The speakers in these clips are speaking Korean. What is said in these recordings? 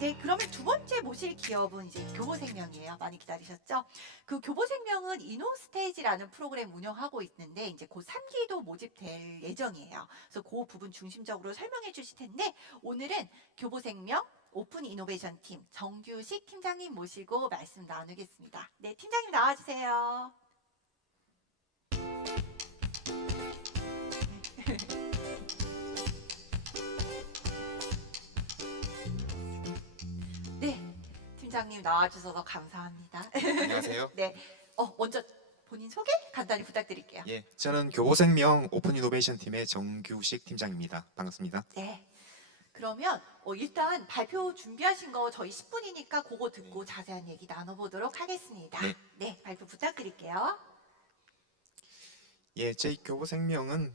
네, 그러면 두 번째 모실 기업은 이제 교보생명이에요. 많이 기다리셨죠? 그 교보생명은 이노스테이지라는 프로그램 운영하고 있는데 이제 곧 3기도 모집될 예정이에요. 그래서 그 부분 중심적으로 설명해 주실 텐데 오늘은 교보생명 오픈 이노베이션 팀 정규식 팀장님 모시고 말씀 나누겠습니다. 네, 팀장님 나와주세요. 네, 팀장님 나와주셔서 감사합니다. 안녕하세요. 네, 먼저 본인 소개 간단히 부탁드릴게요. 예, 저는 교보생명 오픈 이노베이션 팀의 정규식 팀장입니다. 반갑습니다. 네. 그러면 일단 발표 준비하신 거 저희 10분이니까 그거 듣고 자세한 얘기 나눠보도록 하겠습니다. 네. 네, 발표 부탁드릴게요. 예, 저희 교보생명은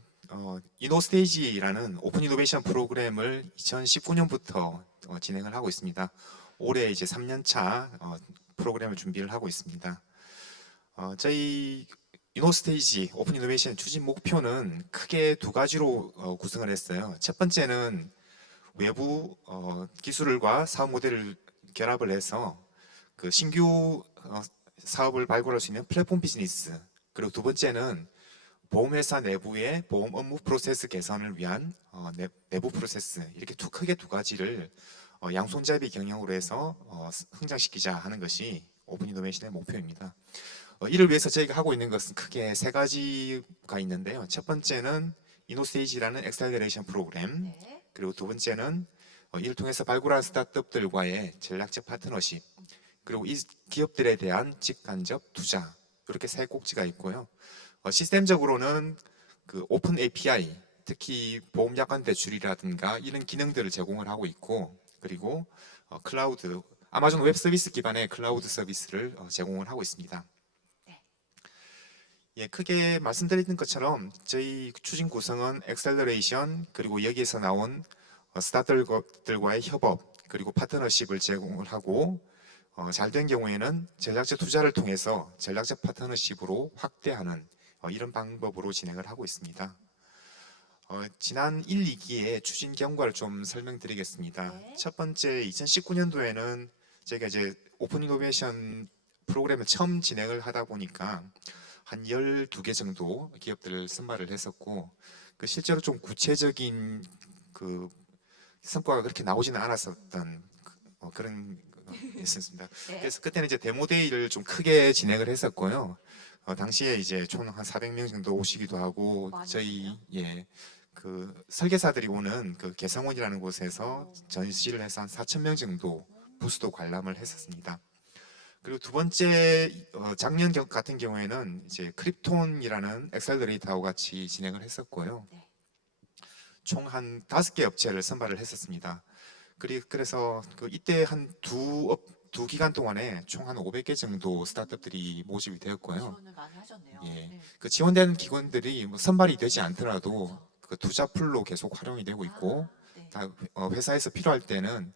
이노스테이지라는 오픈 이노베이션 프로그램을 2019년부터 진행을 하고 있습니다. 올해 이제 3년차 프로그램을 준비를 하고 있습니다. 저희 이노스테이지 오픈 이노베이션 추진 목표는 크게 두 가지로 구성을 했어요. 첫 번째는 외부 기술과 사업 모델을 결합을 해서 그 신규 사업을 발굴할 수 있는 플랫폼 비즈니스, 그리고 두 번째는 보험회사 내부의 보험 업무 프로세스 개선을 위한 내부 프로세스, 이렇게 크게 두 가지를 양손잡이 경영으로 해서 흥장시키자 하는 것이 오픈 이노베이션의 목표입니다. 이를 위해서 저희가 하고 있는 것은 크게 세 가지가 있는데요. 첫 번째는 이노스테이지라는 엑셀러레이션 프로그램, 네. 그리고 두 번째는 이를 통해서 발굴한 스타트업들과의 전략적 파트너십, 그리고 이 기업들에 대한 직간접 투자, 이렇게 세 꼭지가 있고요. 시스템적으로는 그 오픈 API, 특히 보험 약관 대출이라든가 이런 기능들을 제공을 하고 있고, 그리고 클라우드, 아마존 웹 서비스 기반의 클라우드 서비스를 제공을 하고 있습니다. 네. 예, 크게 말씀드린 것처럼 저희 추진 구성은 엑셀러레이션, 그리고 여기에서 나온 스타트업들과의 협업, 그리고 파트너십을 제공을 하고, 잘 된 경우에는 전략적 투자를 통해서 전략적 파트너십으로 확대하는 이런 방법으로 진행을 하고 있습니다. 지난 1, 2기의 추진 경과를 좀 설명드리겠습니다. 네. 첫 번째, 2019년도에는 제가 이제 오픈 이노베이션 프로그램을 처음 진행을 하다 보니까 한 12개 정도 기업들을 선발을 했었고, 그 실제로 좀 구체적인 그 성과가 그렇게 나오지는 않았었던 그런 있었습니다. 네. 그래서 그때는 이제 데모데이를 좀 크게 진행을 했었고요. 당시에 이제 총 한 400명 정도 오시기도 하고, 많이 저희 오셨네요. 그 설계사들이 오는 그 개성원이라는 곳에서 전시를 해서 한 4,000명 정도 부스도 관람을 했었습니다. 그리고 두 번째, 작년 같은 경우에는 이제 크립톤이라는 엑셀러레이터하고 같이 진행을 했었고요. 네. 총 한 5개 업체를 선발을 했었습니다. 그래서 그 이때 한 두 기간 동안에 총 한 500개 정도 스타트업들이 모집이 되었고요. 지원을 많이 하셨네요. 예, 네. 그 지원되는 기관들이 뭐 선발이 되지 않더라도 그렇죠. 그 투자 풀로 계속 활용이 되고 있고, 네. 다 회사에서 필요할 때는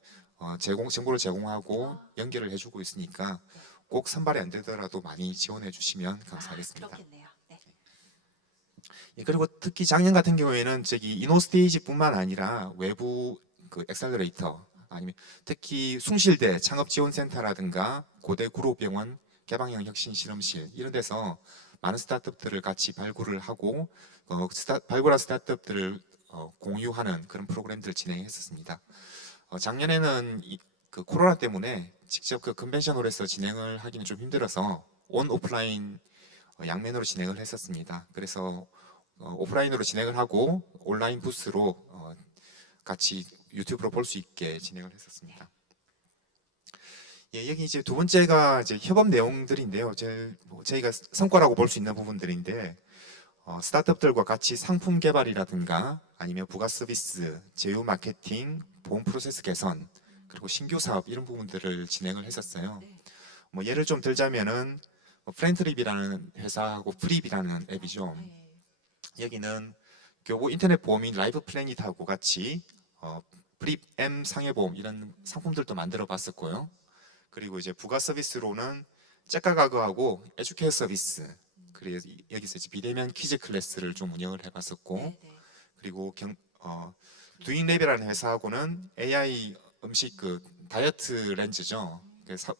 정보를 제공하고 연결을 해주고 있으니까 꼭 선발이 안 되더라도 많이 지원해 주시면 감사하겠습니다. 그렇겠네요. 네. 예, 그리고 특히 작년 같은 경우에는 저기 이노스테이지뿐만 아니라 외부 그 엑셀러레이터, 아니면 특히 숭실대 창업지원센터라든가 고대 구로병원 개방형 혁신 실험실, 이런 데서 많은 스타트업들을 같이 발굴을 하고 발굴한 스타트업들을 공유하는 그런 프로그램들을 진행했었습니다. 작년에는 그 코로나 때문에 직접 그 컨벤션홀에서 진행을 하기는 좀 힘들어서 온 오프라인 양면으로 진행을 했었습니다. 그래서 오프라인으로 진행을 하고 온라인 부스로 같이 유튜브로 볼 수 있게 진행을 했었습니다. 예, 여기 이제 두 번째가 이제 협업 내용들인데요. 저희가 성과라고 볼 수 있는 부분들인데, 스타트업들과 같이 상품 개발이라든가 아니면 부가 서비스, 제휴 마케팅, 보험 프로세스 개선, 그리고 신규 사업, 이런 부분들을 진행을 했었어요. 네. 뭐 예를 좀 들자면은 프렌트립이라는 회사하고 프립이라는 앱이죠. 네. 여기는 교보 인터넷 보험인 라이프 플래닛하고 같이 프립 M 상해보험 이런 상품들도 만들어 봤었고요. 그리고 이제 부가 서비스로는 째까 가그하고 에듀케어 서비스, 그래서 여기서 이제 비대면 퀴즈 클래스를 좀 운영을 해봤었고, 네. 네. 그리고 두잉랩이라는 회사하고는 AI 음식 그 다이어트 렌즈죠.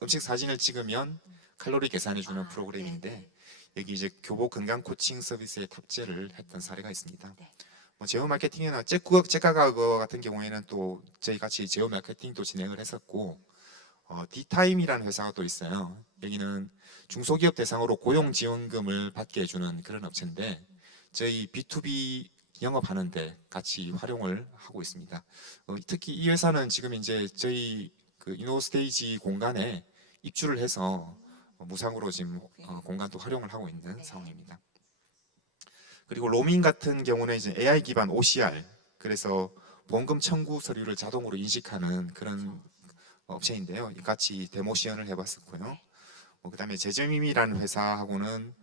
음식 사진을 찍으면 칼로리 계산해 주는 아, 프로그램인데 네네. 여기 이제 교보 건강 코칭 서비스에 탑재를 했던 사례가 있습니다. 네. 뭐 제휴 마케팅이나 째까가 같은 경우에는 또 저희 같이 제휴 마케팅도 진행을 했었고 디타임이라는 회사가 또 있어요. 여기는 중소기업 대상으로 고용지원금을 받게 해주는 그런 업체인데 저희 B2B 영업하는데 같이 활용을 하고 있습니다. 특히 이 회사는 지금 이제 저희 그 이노스테이지 공간에 입주를 해서 무상으로 지금 공간도 활용을 하고 있는 네. 상황입니다. 그리고 로밍 같은 경우는 이제 AI 기반 OCR, 그래서 보험금 청구 서류를 자동으로 인식하는 그런 업체인데요. 같이 데모 시연을 해봤었고요. 그다음에 제재미미라는 회사하고는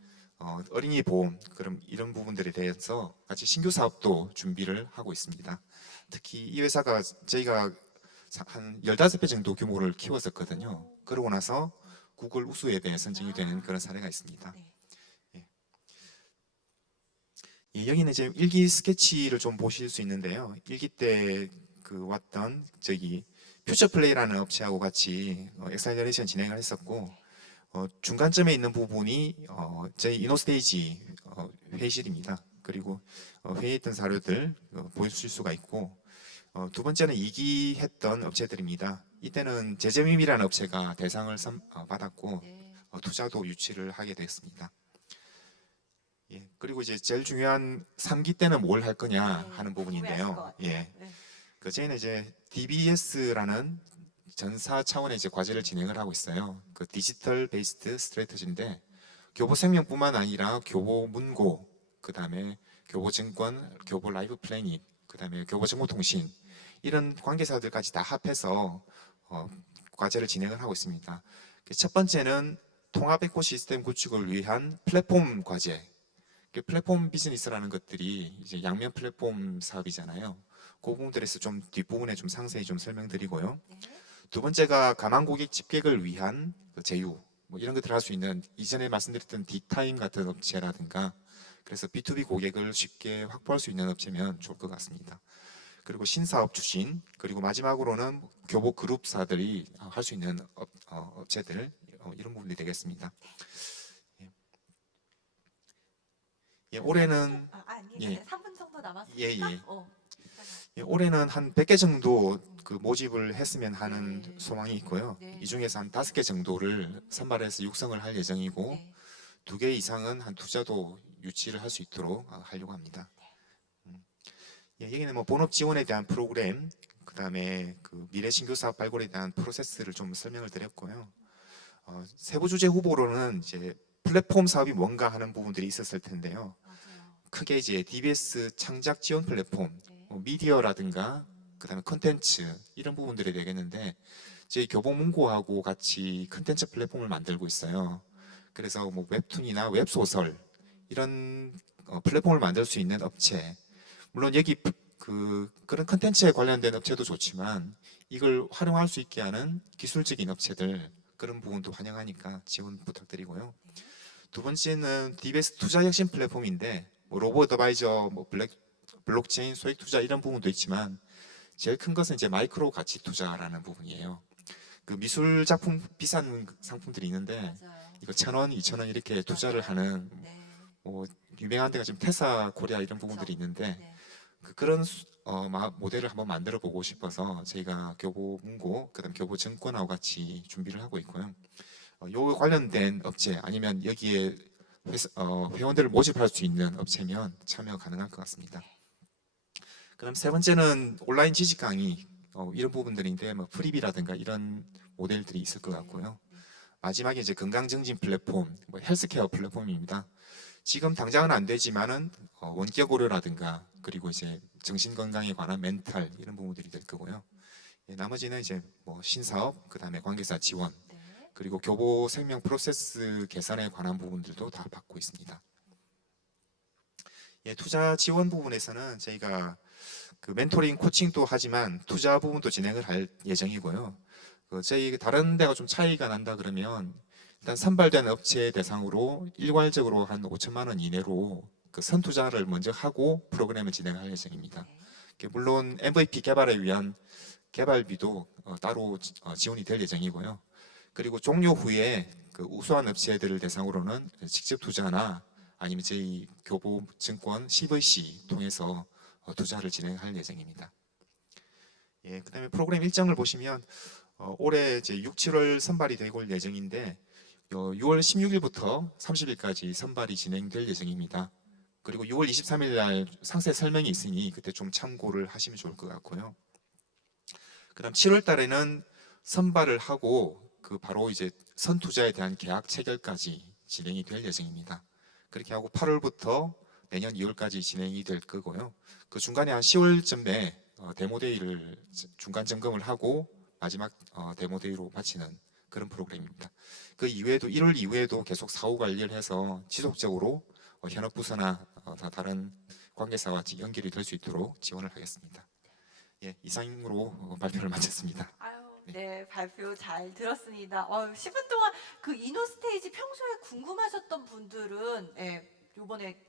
어린이 보험 그럼 이런 부분들에 대해서 같이 신규 사업도 준비를 하고 있습니다. 특히 이 회사가 저희가 한 15배 정도 규모를 키웠었거든요. 그러고 나서 구글 우수 앱에 선정이 되는 그런 사례가 있습니다. 네. 예, 여기는 이제 일기 스케치를 좀 보실 수 있는데요. 일기 때 그 왔던 저기 퓨처플레이라는 업체하고 같이 엑셀러레이션 진행을 했었고 중간점에 있는 부분이 저희 이노스테이지 회의실입니다. 그리고 회의했던 자료들 보실 수가 있고 두 번째는 이기했던 업체들입니다. 이때는 제재미미라는 업체가 대상을 받았고 네. 투자도 유치를 하게 됐습니다. 예, 그리고 이제 제일 중요한 3기 때는 뭘 할 거냐 네, 하는 궁금해하실 것 부분인데요. 같아요. 예, 네. 그 저희는 이제 DBS라는 전사 차원의 이제 과제를 진행을 하고 있어요. 그 디지털 베이스드 스트래티지인데 교보 생명뿐만 아니라 교보 문고, 그다음에 교보 증권, 교보 라이프 플래닝, 그다음에 교보 정보통신 이런 관계사들까지 다 합해서 과제를 진행을 하고 있습니다. 첫 번째는 통합 에코시스템 구축을 위한 플랫폼 과제. 플랫폼 비즈니스라는 것들이 이제 양면 플랫폼 사업이잖아요. 그 부분들에서 좀 뒷부분에 좀 상세히 좀 설명드리고요. 네. 두 번째가 가망 고객 집객을 위한 그 제휴, 뭐 이런 것들을 할 수 있는 이전에 말씀드렸던 디타임 같은 업체라든가, 그래서 B2B 고객을 쉽게 확보할 수 있는 업체면 좋을 것 같습니다. 그리고 신사업 추진, 그리고 마지막으로는 교보 그룹사들이 할 수 있는 업체들 이런 부분이 되겠습니다. 예. 예, 올해는 아니, 예, 3분 정도 남았으니까. 예, 예. 어. 예, 올해는 한 100개 정도 그 모집을 했으면 하는 네. 소망이 있고요. 네. 이 중에서 한 5개 정도를 선발해서 육성을 할 예정이고 네. 2개 이상은 한 투자도 유치를 할 수 있도록 하려고 합니다. 예, 여기는 뭐 본업 지원에 대한 프로그램, 그다음에 그 미래 신규 사업 발굴에 대한 프로세스를 좀 설명을 드렸고요. 세부 주제 후보로는 이제 플랫폼 사업이 뭔가 하는 부분들이 있었을 텐데요. 맞아요. 크게 이제 DBS 창작 지원 플랫폼, 네. 미디어라든가 그다음에 컨텐츠 이런 부분들이 되겠는데 저희 교보문고하고 같이 컨텐츠 플랫폼을 만들고 있어요. 그래서 뭐 웹툰이나 웹소설 이런 플랫폼을 만들 수 있는 업체, 물론 여기 그런 컨텐츠에 관련된 업체도 좋지만 이걸 활용할 수 있게 하는 기술적인 업체들 그런 부분도 환영하니까 지원 부탁드리고요. 두 번째는 DBS 투자 혁신 플랫폼인데 뭐 로보 어드바이저, 뭐 블록체인, 소액 투자 이런 부분도 있지만 제일 큰 것은 이제 마이크로 가치 투자라는 부분이에요. 그 미술 작품 비싼 상품들이 있는데 맞아요. 이거 1,000원, 2,000원 이렇게 투자를 맞아요. 하는 네. 뭐 유명한 데가 지금 테사 코리아 이런 부분들이 있는데 네. 그런 모델을 한번 만들어 보고 싶어서 저희가 교보 문고 그다음 교보 증권하고 같이 준비를 하고 있고요. 요 관련된 업체 아니면 여기에 회원들을 모집할 수 있는 업체면 참여 가능할 것 같습니다. 그다음 세 번째는 온라인 지식 강의 이런 부분들인데 뭐 프리비라든가 이런 모델들이 있을 것 같고요. 마지막에 이제 건강 증진 플랫폼, 뭐 헬스케어 플랫폼입니다. 지금 당장은 안 되지만은 원격 의료라든가 그리고 이제 정신 건강에 관한 멘탈 이런 부분들이 될 거고요. 예, 나머지는 이제 뭐 신사업, 그다음에 관계사 지원, 네. 그리고 교보 생명 프로세스 개선에 관한 부분들도 다 받고 있습니다. 예, 투자 지원 부분에서는 저희가 그 멘토링 코칭도 하지만 투자 부분도 진행을 할 예정이고요. 저희 다른 데가 좀 차이가 난다 그러면 일단 선발된 업체 대상으로 일괄적으로 한 5천만 원 이내로 그 선투자를 먼저 하고 프로그램을 진행할 예정입니다. 네. 물론 MVP 개발에 위한 개발비도 따로 지원이 될 예정이고요. 그리고 종료 후에 그 우수한 업체들을 대상으로는 직접 투자나 아니면 저희 교보증권 CVC 통해서 투자를 진행할 예정입니다. 예, 그다음에 프로그램 일정을 보시면 올해 이제 6, 7월 선발이 되고 올 예정인데 6월 16일부터 30일까지 선발이 진행될 예정입니다. 그리고 6월 23일 날 상세 설명이 있으니 그때 좀 참고를 하시면 좋을 것 같고요. 그다음 7월 달에는 선발을 하고 그 바로 이제 선투자에 대한 계약 체결까지 진행이 될 예정입니다. 그렇게 하고 8월부터 내년 2월까지 진행이 될 거고요. 그 중간에 한 10월쯤에 데모데이를 중간 점검을 하고 마지막 데모데이로 마치는 그런 프로그램입니다. 그 이후에도 1월 이후에도 계속 사후 관리를 해서 지속적으로 현업 부서나 다른 관계사와 연결이 될 수 있도록 지원을 하겠습니다. 예, 이상으로 발표를 마쳤습니다. 아유, 네, 발표 잘 들었습니다. 10분 동안 그 이노스테이지 평소에 궁금하셨던 분들은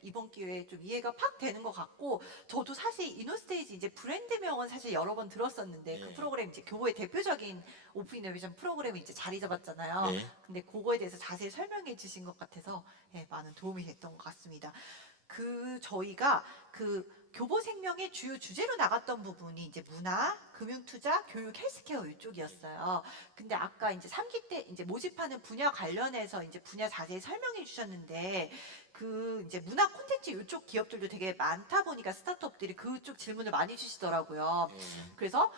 이번 기회에 좀 이해가 팍 되는 것 같고, 저도 사실 이노스테이지 이제 브랜드명은 사실 여러 번 들었었는데 그 예. 프로그램 이제 교보의 대표적인 오픈 이노베이션 프로그램이 이제 자리 잡았잖아요. 네. 근데 그거에 대해서 자세히 설명해 주신 것 같아서 많은 도움이 됐던 것 같습니다. 저희가 그 교보생명의 주요 주제로 나갔던 부분이 이제 문화, 금융투자, 교육, 헬스케어 이쪽이었어요. 근데 아까 이제 3기 때 이제 모집하는 분야 관련해서 이제 분야 자세히 설명해 주셨는데 그 이제 문화 콘텐츠 이쪽 기업들도 되게 많다 보니까 스타트업들이 그쪽 질문을 많이 주시더라고요. 그래서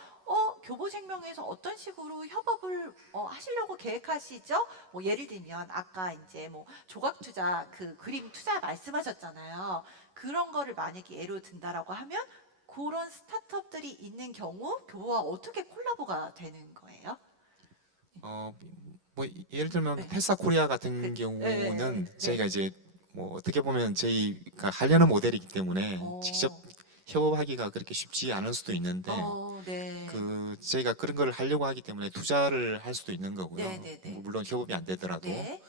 교보생명에서 어떤 식으로 협업을 하시려고 계획하시죠? 뭐 예를 들면 아까 이제 뭐 조각투자 그 그림 투자 말씀하셨잖아요. 그런 거를 만약에 예로 든다라고 하면 그런 스타트업들이 있는 경우 교보와 어떻게 콜라보가 되는 거예요? 뭐 예를 들면 네. 페사코리아 같은 네. 경우는 네. 저희가 이제 뭐 어떻게 보면 저희가 하려는 모델이기 때문에 직접 협업하기가 그렇게 쉽지 않을 수도 있는데 네. 그 저희가 그런 걸 하려고 하기 때문에 투자를 할 수도 있는 거고요. 네. 뭐 물론 협업이 안 되더라도 네.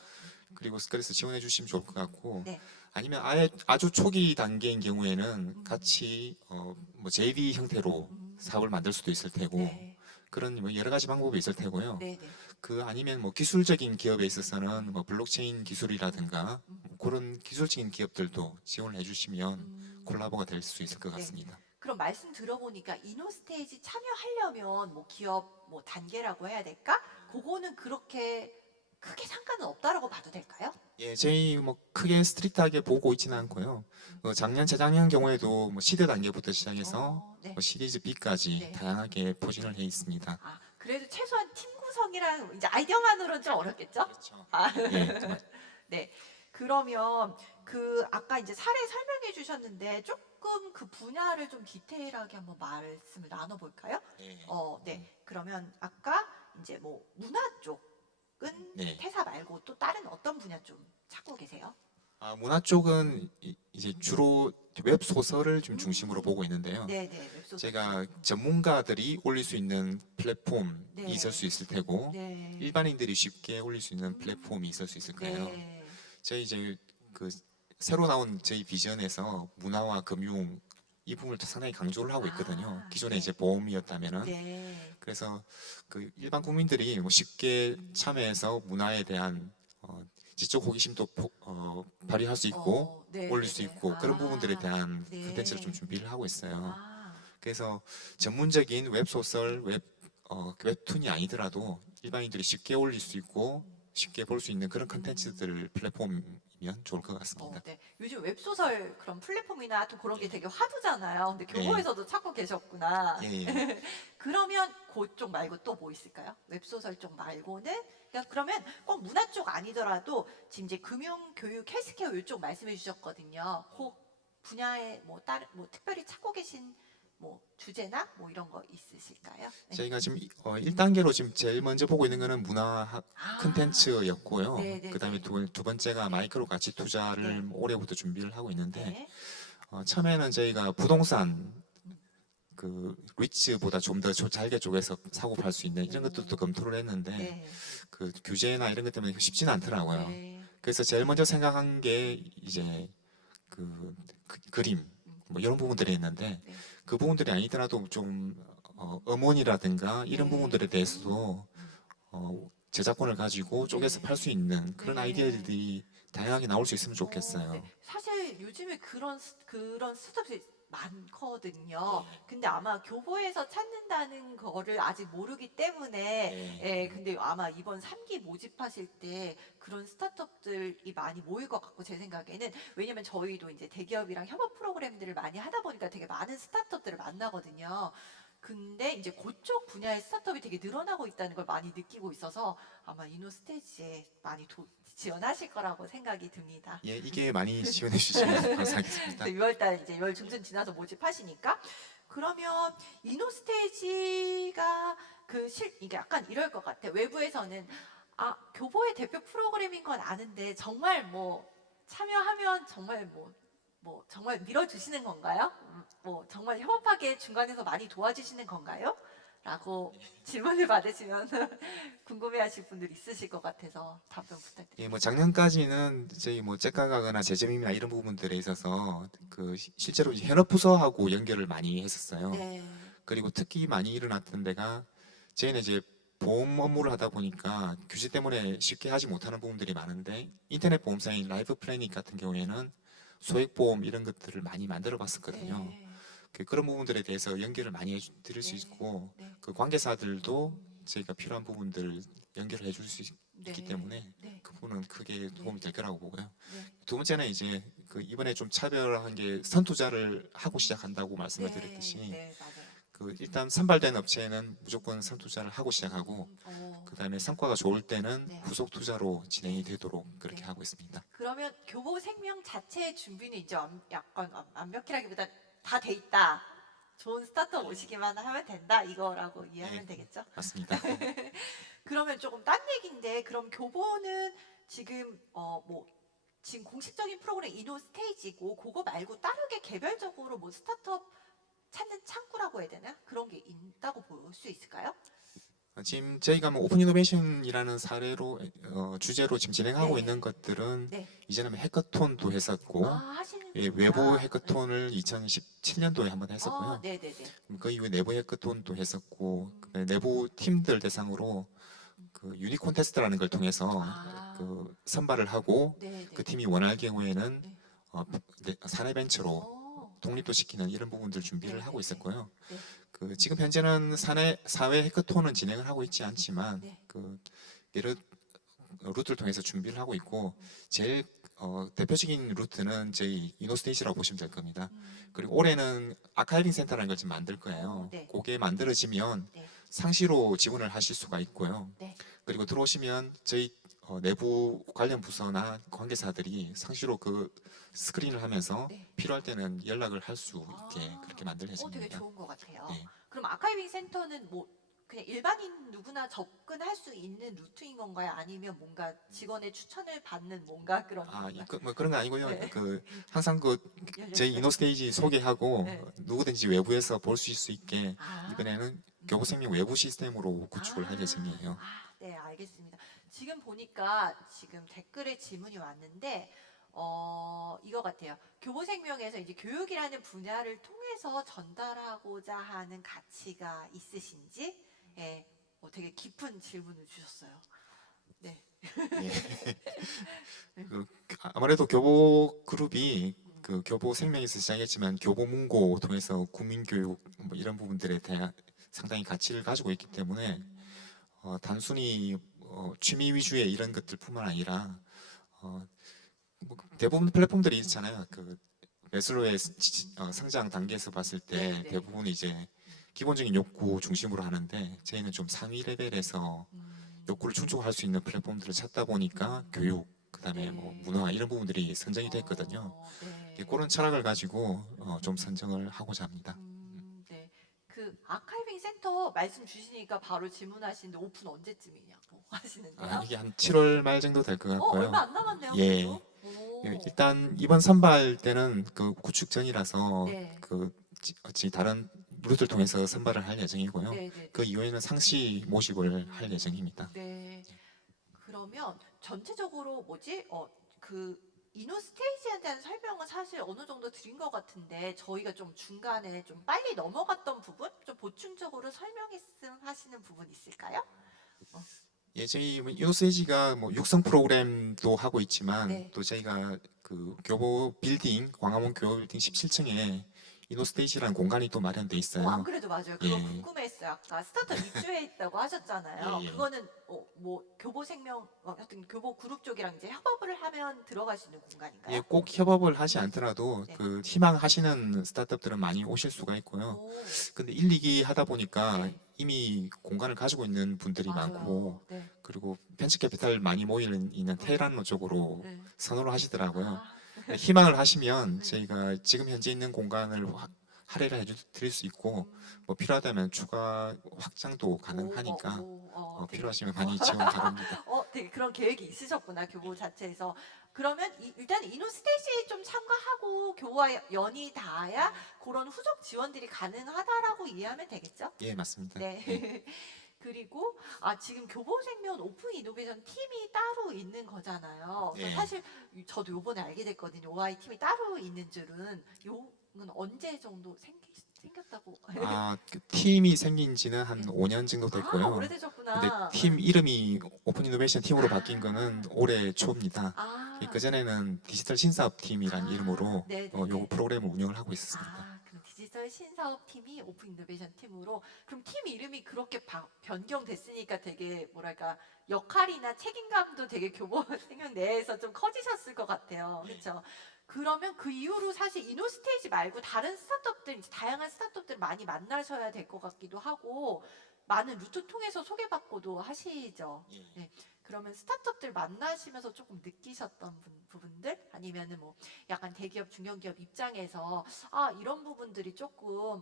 그리고 그래서 지원해 주시면 좋을 것 같고 네. 아니면 아주 초기 단계인 경우에는 같이 뭐 JV 형태로 사업을 만들 수도 있을 테고 네. 그런 뭐 여러 가지 방법이 있을 테고요. 네. 그 아니면 뭐 기술적인 기업에 있어서는 뭐 블록체인 기술이라든가 뭐 그런 기술적인 기업들도 지원을 해주시면 콜라보가 될 수 있을 것 네. 같습니다. 그럼 말씀 들어보니까 이노스테이지 참여하려면 뭐 기업 뭐 단계라고 해야 될까? 그거는 그렇게 크게 상관은 없다라고 봐도 될까요? 예, 저희 뭐 크게 스트릭트하게 보고 있지는 않고요. 작년, 재작년 경우에도 뭐 시드 단계부터 시작해서 네. 뭐 시리즈 B까지 네. 다양하게 포진을 해 있습니다. 그래도 최소한 팀 구성이랑 이제 아이디어만으로는 좀 어렵겠죠? 그렇죠. 아, 예, 정말. 네. 그러면 그 아까 이제 사례 설명해 주셨는데 조금 그 분야를 좀 디테일하게 한번 말씀을 나눠볼까요? 예. 네. 그러면 아까 이제 뭐 문화 쪽은 네. 퇴사 말고 또 다른 어떤 분야 좀 찾고 계세요? 문화 쪽은 이제 주로 웹 소설을 좀 중심으로 보고 있는데요. 네. 웹소설. 제가 전문가들이 올릴 수 있는 플랫폼이 네. 있을 수 있을 테고 네. 일반인들이 쉽게 올릴 수 있는 플랫폼이 있을 수 있을 거예요. 네. 저희 이제 그 새로 나온 저희 비전에서 문화와 금융 이 부분을 상당히 강조를 하고 있거든요. 기존에 네. 이제 보험이었다면은 네. 그래서 그 일반 국민들이 뭐 쉽게 참여해서 문화에 대한 지적 호기심도 발휘할 수 있고 네. 올릴 수 있고 그런 부분들에 대한 네. 콘텐츠를 좀 준비를 하고 있어요. 아, 그래서 전문적인 웹소설, 웹툰이 아니더라도 일반인들이 쉽게 올릴 수 있고 쉽게 볼 수 있는 그런 콘텐츠들 플랫폼이면 좋을 것 같습니다. 네. 요즘 웹소설 그런 플랫폼이나 또 그런 게 네. 되게 화두잖아요. 근데 교보에서도 찾고 계셨구나. 예, 예. 그러면 그쪽 말고 또 뭐 있을까요? 웹소설 쪽 말고는 그러면 꼭 문화 쪽 아니더라도 지금 이제 금융, 교육, 헬스케어 이쪽 말씀해 주셨거든요. 그 분야에 뭐 다른 뭐 특별히 찾고 계신 뭐 주제나 뭐 이런 거 있으실까요? 네. 저희가 지금 1단계로 지금 제일 먼저 보고 있는 거는 문화 콘텐츠였고요. 네. 그다음에 두 번째가 마이크로 가치 투자를 네. 올해부터 준비를 하고 있는데 네. 처음에는 저희가 부동산 그 리츠보다 좀 더 잘게 쪼개서 사고 팔 수 있는 이런 것들도 검토를 했는데 네. 그 규제나 이런 것 때문에 쉽지는 않더라고요. 네. 그래서 제일 먼저 생각한 게 이제 그림 뭐 이런 부분들이 있는데 네. 그 부분들이 아니더라도 좀 음원이라든가 이런 네. 부분들에 대해서도 제작권을 가지고 쪼개서 네. 팔 수 있는 그런 네. 아이디어들이 다양하게 나올 수 있으면 좋겠어요. 네. 사실 요즘에 그런 스타트업이 많거든요. 예. 근데 아마 교보에서 찾는다는 거를 아직 모르기 때문에, 예. 예, 근데 아마 이번 3기 모집하실 때 그런 스타트업들이 많이 모일 것 같고, 제 생각에는. 왜냐면 저희도 이제 대기업이랑 협업 프로그램들을 많이 하다 보니까 되게 많은 스타트업들을 만나거든요. 근데 이제 그쪽 분야의 스타트업이 되게 늘어나고 있다는 걸 많이 느끼고 있어서 아마 이노스테이지에 많이 지원하실 거라고 생각이 듭니다. 예, 이게 많이 지원해 주시면 감사하겠습니다. 6월달 이제 6월 중순 지나서 모집하시니까. 그러면 이노스테이지가 이게 약간 이럴 것 같아. 외부에서는 교보의 대표 프로그램인 건 아는데 정말 뭐 참여하면 정말 뭐 정말 밀어주시는 건가요? 뭐 정말 협업하게 중간에서 많이 도와주시는 건가요? 라고 질문을 받으시면 궁금해하실 분들 있으실 것 같아서 답변 예, 부탁드립니다. 뭐 작년까지는 저희 뭐 째가가거나 재점임이나 이런 부분들에 있어서 그 실제로 이제 현업 부서하고 연결을 많이 했었어요. 네. 그리고 특히 많이 일어났던 데가 저희는 이제 보험 업무를 하다 보니까 규제 때문에 쉽게 하지 못하는 부분들이 많은데 인터넷 보험사인 라이프 플래닛 같은 경우에는 소액보험 이런 것들을 많이 만들어 봤었거든요. 네. 그런 부분들에 대해서 연결을 많이 드릴 수 네. 있고 네. 그 관계사들도 저희가 필요한 부분들을 연결해 줄 수 있기 네. 때문에 네. 그 부분은 크게 도움이 될 거라고 보고요. 네. 두 번째는 이제 그 이번에 좀 차별화한 게 선투자를 하고 시작한다고 말씀을 드렸듯이 네, 맞아요. 그 일단 선발된 업체는 무조건 선투자를 하고 시작하고 그다음에 성과가 좋을 때는 네. 후속 투자로 진행이 네. 되도록 그렇게 네. 하고 있습니다. 그러면 교보생명 자체의 준비는 이제 약간 완벽이라기보다 다 돼 있다. 좋은 스타트업 오시기만 하면 된다. 이거라고 이해하면 네. 되겠죠? 맞습니다. 그러면 조금 딴 얘기인데, 그럼 교보는 지금 지금 공식적인 프로그램 이노 스테이지고, 그거 말고 다르게 개별적으로 뭐 스타트업 찾는 창구라고 해야 되나? 그런 게 있다고 볼 수 있을까요? 지금 저희가 뭐 오픈 이노베이션이라는 사례로 주제로 지금 진행하고 네. 있는 것들은 네. 이전에 해커톤도 했었고 예, 외부 하시는구나. 해커톤을 2017년도에 한번 했었고요. 네네네. 그 이후에 내부 해커톤도 했었고 그다음에 내부 팀들 대상으로 그 유니콘 테스트라는 걸 통해서 그 선발을 하고 네네. 그 팀이 원할 경우에는 네. 사내 벤처로 어, 독립도 시키는 이런 부분들 준비를 네네네. 하고 있었고요. 네. 그 지금 현재는 사회 해커톤은 진행을 하고 있지 않지만 네. 그 여러 루트를 통해서 준비를 하고 있고 제일 대표적인 루트는 저희 이노스테이지라고 보시면 될 겁니다. 그리고 올해는 아카이빙 센터라는 걸 지금 만들 거예요. 네. 그게 만들어지면 네. 상시로 지원을 하실 수가 있고요. 네. 그리고 들어오시면 저희 내부 관련 부서나 관계사들이 상시로 그 스크린을 하면서 네. 필요할 때는 연락을 할 수 있게 그렇게 만들 되게 예정입니다. 좋은 것 같아요. 네. 그럼 아카이빙 센터는 뭐 그냥 일반인 누구나 접근할 수 있는 루트인 건가요? 아니면 뭔가 직원의 추천을 받는 뭔가 그런 건가요? 뭐 그런 거 아니고요. 네. 그 항상 그 저희 이노스테이지 소개하고 네. 누구든지 외부에서 볼 수 있게 아. 이번에는 교보생명 외부 시스템으로 구축을 할 예정이에요. 네, 알겠습니다. 지금 보니까 지금 댓글에 질문이 왔는데, 이거 같아요. 교보생명에서 이제 교육이라는 분야를 통해서 전달하고자 하는 가치가 있으신지, 예, 되게 깊은 질문을 주셨어요. 네. 그 아무래도 교보 그룹이 그 교보 생명에서 시작했지만 교보 문고 통해서 국민교육 뭐 이런 부분들에 대한 상당히 가치를 가지고 있기 때문에 단순히 취미 위주의 이런 것들뿐만 아니라 뭐 대부분 플랫폼들이 있잖아요. 그 매슬로의 성장 단계에서 봤을 때 네, 네. 대부분 이제 기본적인 욕구 중심으로 하는데 저희는 좀 상위 레벨에서 욕구를 충족할 수 있는 플랫폼들을 찾다 보니까 교육 그다음에 네. 뭐 문화 이런 부분들이 선정이 됐거든요. 네. 그런 철학을 가지고 좀 선정을 하고자 합니다. 네. 그 아카이빙 센터 말씀 주시니까 바로 질문하시는데 오픈 언제쯤이냐고 하시는데요. 이게 한 7월 말 정도 될 것 같고요. 얼마 안 남았네요. 예. 그래도. 오. 일단 이번 선발 때는 그 구축 전이라서 네. 그 다른 루트를 통해서 선발을 할 예정이고요. 네, 네, 그 이후에는 상시 모집을 할 예정입니다. 네. 그러면 전체적으로 그 이노스테이지에 대한 설명은 사실 어느 정도 드린 것 같은데 저희가 좀 중간에 좀 빨리 넘어갔던 부분, 좀 보충적으로 설명했음 하시는 부분 있을까요? 예, 저희 이노스테이지가 뭐 육성 프로그램도 하고 있지만 네. 또 저희가 그 교보 빌딩 광화문 교보 빌딩 17층에 이노스테이지라는 공간이 또 마련돼 안 있어요. 그래도 맞아요. 그거 예, 궁금했어요. 아까 스타트업 입주해 있다고 하셨잖아요. 예, 예. 그거는 뭐 교보생명 하여튼 교보 그룹 쪽이랑 이제 협업을 하면 들어갈 수 있는 예, 공간인가요? 꼭 협업을 하지 않더라도 네. 그 희망하시는 스타트업들은 많이 오실 수가 있고요. 오, 근데 1, 2기 하다 보니까 네. 이미 공간을 가지고 있는 분들이 많고 맞아요. 네. 그리고 벤처 캐피탈 많이 모여 있는 어, 테헤란로 쪽으로 네. 선호를 하시더라고요. 아, 희망을 하시면 네. 저희가 지금 현재 있는 공간을 할애를 드릴 수 있고 음. 뭐 필요하다면 추가 확장도 가능하니까 되게, 필요하시면 많이 지원 바랍니다. 되게 그런 계획이 있으셨구나, 교보 자체에서. 그러면 일단 이노스테이지에 좀 참가하고 교보와 연이 닿아야 그런 후속 지원들이 가능하다라고 이해하면 되겠죠? 예, 맞습니다. 네. 예. 그리고 지금 교보생명 오픈 이노베이션 팀이 따로 있는 거잖아요. 그래서 예. 사실 저도 요번에 알게 됐거든요. OI 팀이 따로 있는 줄은 요는 언제 정도 생겼다고? 그 팀이 생긴 지는 한 네. 5년 정도 됐고요. 근데 오래되셨구나. 팀 이름이 오픈 이노베이션 팀으로 바뀐 아. 거는 올해 초입니다. 아, 그전에는 디지털 신사업 팀이라는 이름으로 네네네. 요 프로그램을 운영을 하고 있었습니다. 그럼 디지털 신사업 팀이 오픈 이노베이션 팀으로 그럼 팀 이름이 그렇게 변경됐으니까 되게 뭐랄까 역할이나 책임감도 되게 교보 생명 내에서 좀 커지셨을 것 같아요. 그렇죠? 그러면 그 이후로 사실 이노스테이지 말고 다른 스타트업들 이제 다양한 스타트업들 많이 만나셔야 될 것 같기도 하고 많은 루트 통해서 소개받고도 하시죠. 예. 네. 그러면 스타트업들 만나시면서 조금 느끼셨던 부분들 아니면은 뭐 약간 대기업 중견기업 입장에서 이런 부분들이 조금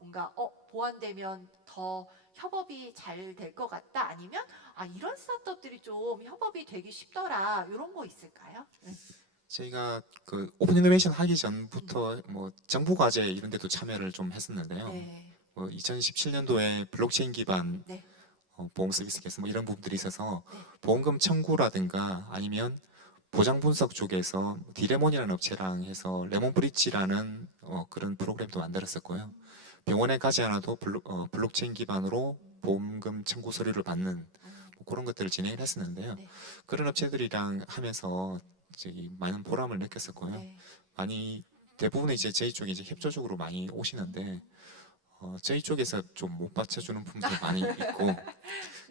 뭔가 보완되면 더 협업이 잘 될 것 같다 아니면 이런 스타트업들이 좀 협업이 되기 쉽더라 이런 거 있을까요? 네. 저희가 그 오픈 이노베이션 하기 전부터 뭐 정부 과제 이런 데도 참여를 좀 했었는데요. 네. 뭐 2017년도에 블록체인 기반 네. 보험 서비스 개선 뭐 이런 부분들이 있어서 네. 보험금 청구라든가 아니면 보장 분석 쪽에서 디레몬이라는 업체랑 해서 레몬 브릿지라는 그런 프로그램도 만들었었고요. 병원에 가지 않아도 블록체인 기반으로 보험금 청구 서류를 받는 뭐 그런 것들을 진행을 했었는데요. 네. 그런 업체들이랑 하면서 저기 많은 보람을 느꼈었고요. 네. 많이 대부분 이제 저희 쪽에 이제 협조적으로 많이 오시는데 저희 쪽에서 좀 못 받쳐주는 부분도 많이 있고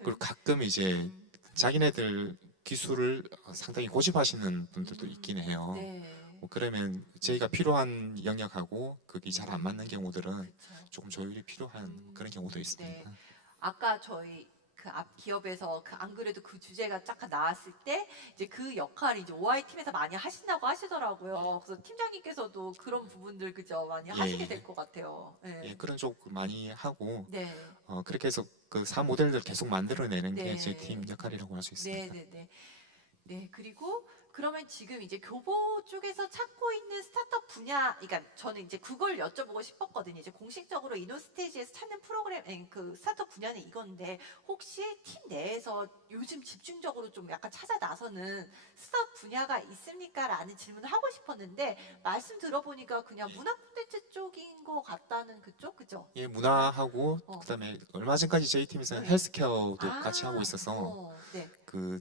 그리고 가끔 이제 음. 자기네들 기술을 상당히 고집하시는 분들도 있긴 해요. 네. 뭐 그러면 저희가 필요한 영역하고 그게 잘 안 맞는 경우들은 그쵸. 조금 조율이 필요한 그런 경우도 있습니다. 네. 아까 저희 그 앞 기업에서 안 그래도 그 주제가 잠깐 나왔을 때 이제 그 역할이 이제 OI 팀에서 많이 하신다고 하시더라고요. 그래서 팀장님께서도 그런 부분들 그죠 많이 하시게 예, 될 것 같아요. 예, 네. 그런 쪽 많이 하고 네. 그렇게 해서 그 사 모델들 계속 만들어내는 게 제 네. 팀 역할이라고 할 수 네, 있습니다. 네, 네. 네, 그리고 그러면 지금 이제 교보 쪽에서 찾고 있는 스타트업 분야, 그러니까 저는 이제 그걸 여쭤보고 싶었거든요. 이제 공식적으로 이노스테이지에서 찾는 프로그램, 그 스타트업 분야는 이건데 혹시 팀 내에서 요즘 집중적으로 좀 약간 찾아 나서는 스타트업 분야가 있습니까?라는 질문을 하고 싶었는데 말씀 들어보니까 그냥 문화 콘텐츠 쪽인 것 같다는 그쪽, 그죠? 예, 문화하고 어. 그다음에 얼마 전까지 저희 팀에서는 네. 헬스케어도 같이 하고 있어서 네, 그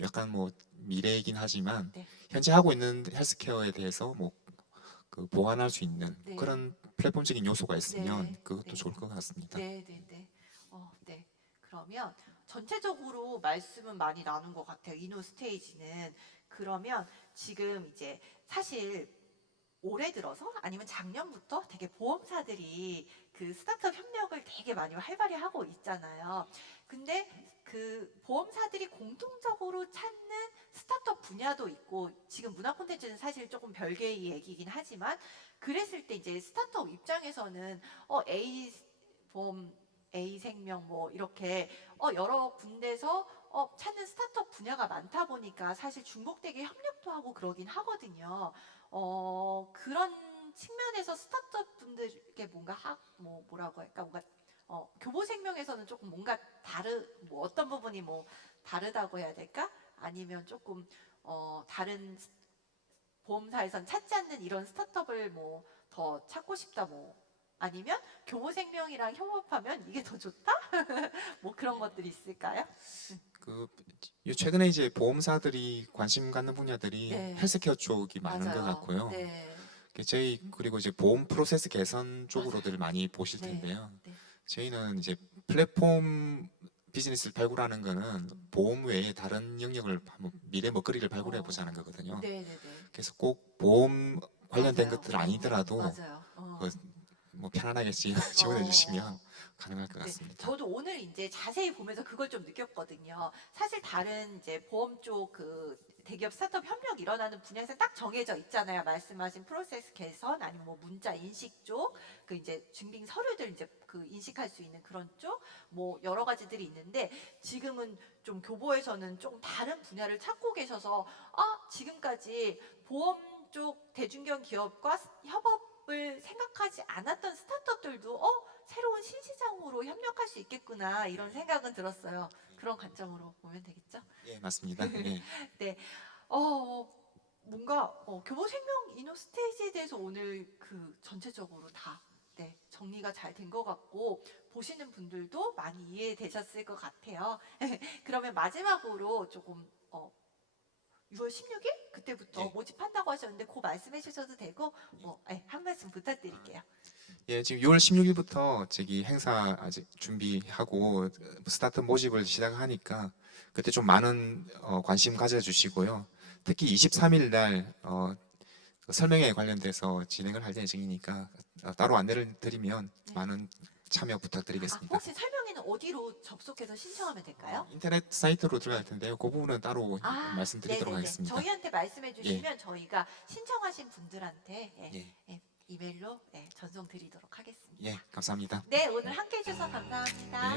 약간 뭐 미래이긴 하지만 네, 현재 하고 있는 헬스케어에 대해서 뭐 그 보완할 수 있는 네. 그런 플랫폼적인 요소가 있으면 네, 그것도 네. 좋을 것 같습니다. 네, 네, 네. 네. 그러면 전체적으로 말씀은 많이 나눈 것 같아요. 이노 스테이지는. 그러면 지금 이제 사실 올해 들어서 아니면 작년부터 되게 보험사들이 그 스타트업 협력을 되게 많이 활발히 하고 있잖아요. 근데 그 보험사들이 공통적으로 찾는 스타트업 분야도 있고 지금 문화 콘텐츠는 사실 조금 별개의 얘기긴 하지만 그랬을 때 이제 스타트업 입장에서는 A 보험 A 생명 뭐 이렇게 여러 군데서 찾는 스타트업 분야가 많다 보니까 사실 중복되게 협력도 하고 그러긴 하거든요. 그런 측면에서 스타트업 분들께 뭔가 뭐라고 할까 뭔가 교보생명에서는 조금 뭔가 뭐 어떤 부분이 뭐 다르다고 해야 될까? 아니면 조금 다른 보험사에선 찾지 않는 이런 스타트업을 뭐 더 찾고 싶다 뭐 아니면 교보생명이랑 협업하면 이게 더 좋다? 뭐 그런 것들이 있을까요? 그 최근에 이제 보험사들이 관심 갖는 분야들이 네. 헬스케어 쪽이 많은 것 맞아요. 같고요. 네. 저희 그리고 이제 보험 프로세스 개선 쪽으로들 많이 보실 네. 텐데요. 네. 저희는 이제 플랫폼 비즈니스를 발굴하는 거는 보험 외에 다른 영역을 한번 미래 먹거리를 발굴해 보자는 거거든요. 네네네. 그래서 꼭 보험 관련된 맞아요. 것들 아니더라도 맞아요. 그 뭐 편안하게 지원해 주시면 가능할 것 네, 같습니다. 저도 오늘 이제 자세히 보면서 그걸 좀 느꼈거든요. 사실 다른 이제 보험 쪽 그 대기업 스타트업 협력 일어나는 분야에서 딱 정해져 있잖아요. 말씀하신 프로세스 개선 아니면 뭐 문자 인식 쪽, 그 이제 증빙 서류들 이제 그 인식할 수 있는 그런 쪽, 뭐 여러 가지들이 있는데 지금은 좀 교보에서는 조금 다른 분야를 찾고 계셔서 지금까지 보험 쪽 대중견 기업과 협업을 생각하지 않았던 스타트업들도 새로운 신시장으로 협력할 수 있겠구나 이런 생각은 들었어요. 그런 관점으로 보면 되겠죠? 예, 맞습니다. 예. 네. 어, 뭔가 교보생명 이노스테이지에 대해서 오늘 그 전체적으로 다 네, 정리가 잘 된 것 같고 보시는 분들도 많이 이해되셨을 것 같아요. 그러면 마지막으로 조금 6월 16일 그때부터 예. 모집한다고 하셨는데 그 말씀해 주셔도 되고 한 말씀 부탁드릴게요. 예, 지금 6월 16일부터 저기 행사 아직 준비하고 스타트업 모집을 시작하니까 그때 좀 많은 관심 가져주시고요. 특히 23일 날 설명회에 관련돼서 진행을 할 예정이니까 따로 안내를 드리면 네. 많은 참여 부탁드리겠습니다. 혹시 설명회는 어디로 접속해서 신청하면 될까요? 인터넷 사이트로 들어갈 텐데요. 그 부분은 따로 말씀드리도록 네네네. 하겠습니다. 저희한테 말씀해 주시면 저희가 신청하신 분들한테 예, 이메일로 전송 드리도록 하겠습니다. 예, 감사합니다. 네, 오늘 함께 해주셔서 감사합니다.